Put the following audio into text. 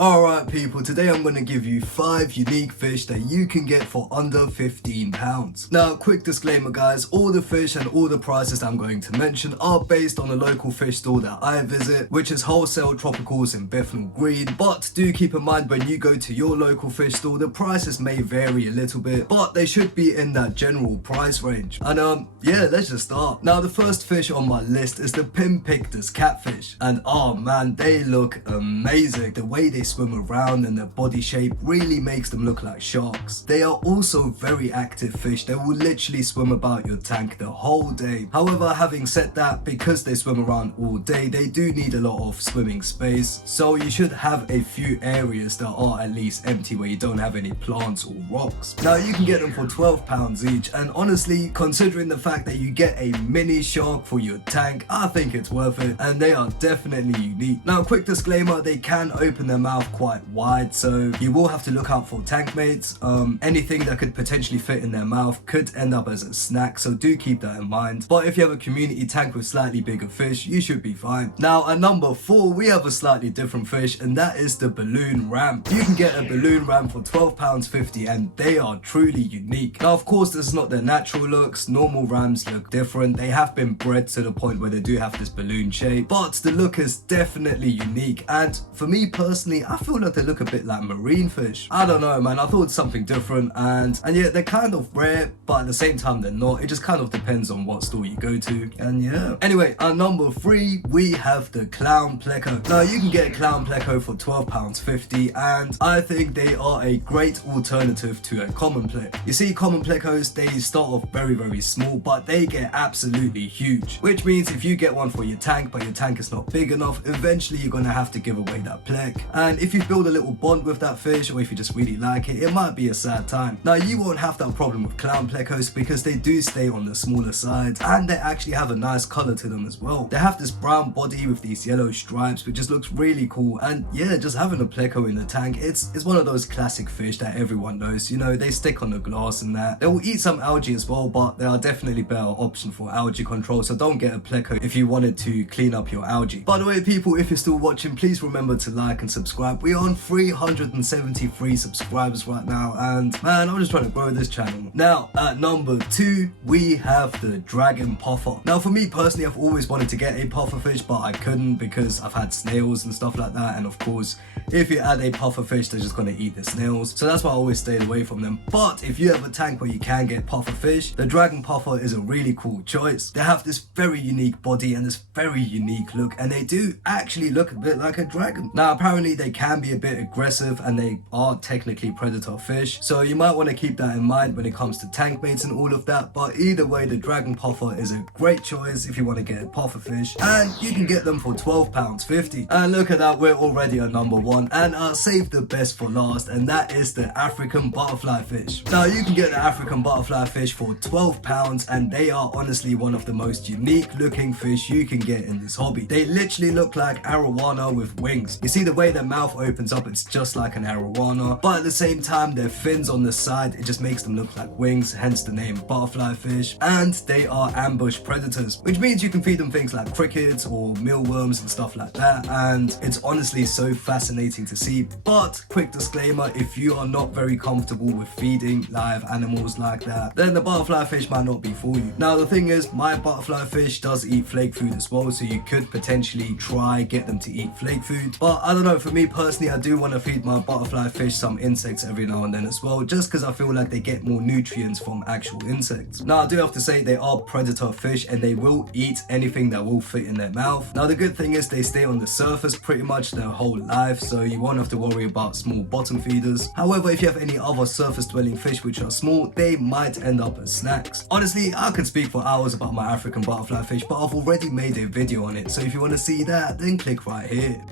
Alright people, today I'm going to give you 5 unique fish that you can get for under £15. Now, quick disclaimer guys, all the fish and all the prices I'm going to mention are based on a local fish store that I visit, which is Wholesale Tropicals in Bethnal Green. But do keep in mind when you go to your local fish store, the prices may vary a little bit, but they should be in that general price range. And yeah, let's just start. Now, the first fish on my list is the Pimpictus catfish. And oh man, they look amazing. The way they swim around and their body shape really makes them look like sharks. They are also very active fish. They will literally swim about your tank the whole day. However, having said that, because they swim around all day, they do need a lot of swimming space. So you should have a few areas that are at least empty where you don't have any plants or rocks. Now, you can get them for £12 each, and honestly, considering the fact that you get a mini shark for your tank, I think it's worth it, and they are definitely unique. Now, quick disclaimer, they can open their mouth quite wide, so you will have to look out for tank mates. Anything that could potentially fit in their mouth could end up as a snack, so do keep that in mind. But if you have a community tank with slightly bigger fish, you should be fine. Now, at number 4, we have a slightly different fish, and that is the balloon ram. You can get a balloon ram for £12.50, and they are truly unique. Now, of course, this is not their natural looks. Normal rams look different. They have been bred to the point where they do have this balloon shape, but the look is definitely unique. And for me personally, I feel like they look a bit like marine fish. I don't know, man. I thought something different, and yeah, they're kind of rare, but at the same time they're not. It just kind of depends on what store you go to. And yeah, anyway, at number 3 we have the clown pleco. Now, you can get a clown pleco for £12.50, and I think they are a great alternative to a common plec. You see, common plecos, they start off very small, but they get absolutely huge, which means if you get one for your tank but your tank is not big enough, eventually you're gonna have to give away that plec. And if you build a little bond with that fish, or if you just really like it, it might be a sad time. Now, you won't have that problem with clown plecos because they do stay on the smaller side, and they actually have a nice color to them as well. They have this brown body with these yellow stripes, which just looks really cool. And yeah, just having a pleco in the tank, it's one of those classic fish that everyone knows. You know, they stick on the glass and that. They will eat some algae as well, but they are definitely better option for algae control, so don't get a pleco if you wanted to clean up your algae. By the way, people, if you're still watching, please remember to like and subscribe. We're on 373 subscribers right now, and man, I'm just trying to grow this channel. Now, at number 2 we have the dragon puffer. Now, for me personally, I've always wanted to get a puffer fish, but I couldn't because I've had snails and stuff like that, and of course, if you add a puffer fish, they're just going to eat the snails, so that's why I always stayed away from them. But if you have a tank where you can get puffer fish, the dragon puffer is a really cool choice. They have this very unique body and this very unique look, and they do actually look a bit like a dragon. Now, apparently they can be a bit aggressive, and they are technically predator fish, so you might want to keep that in mind when it comes to tank mates and all of that. But either way, the dragon puffer is a great choice if you want to get a puffer fish, and you can get them for £12.50. And look at that, we're already at number 1, and I'll save the best for last, and that is the African butterfly fish. Now, you can get the African butterfly fish for £12, and they are honestly one of the most unique looking fish you can get in this hobby. They literally look like arowana with wings. You see the way their mouth opens up, it's just like an arowana, but at the same time, their fins on the side, it just makes them look like wings, hence the name butterfly fish. And they are ambush predators, which means you can feed them things like crickets or mealworms and stuff like that, and it's honestly so fascinating to see. But quick disclaimer, if you are not very comfortable with feeding live animals like that, then the butterfly fish might not be for you. Now, the thing is, my butterfly fish does eat flake food as well, so you could potentially try get them to eat flake food. But I don't know, for me personally, I do want to feed my butterfly fish some insects every now and then as well, just because I feel like they get more nutrients from actual insects. Now, I do have to say they are predator fish, and they will eat anything that will fit in their mouth. Now, the good thing is they stay on the surface pretty much their whole life, so you won't have to worry about small bottom feeders. However, if you have any other surface dwelling fish which are small, they might end up as snacks. Honestly, I could speak for hours about my African butterfly fish, but I've already made a video on it, so if you want to see that, then click right here.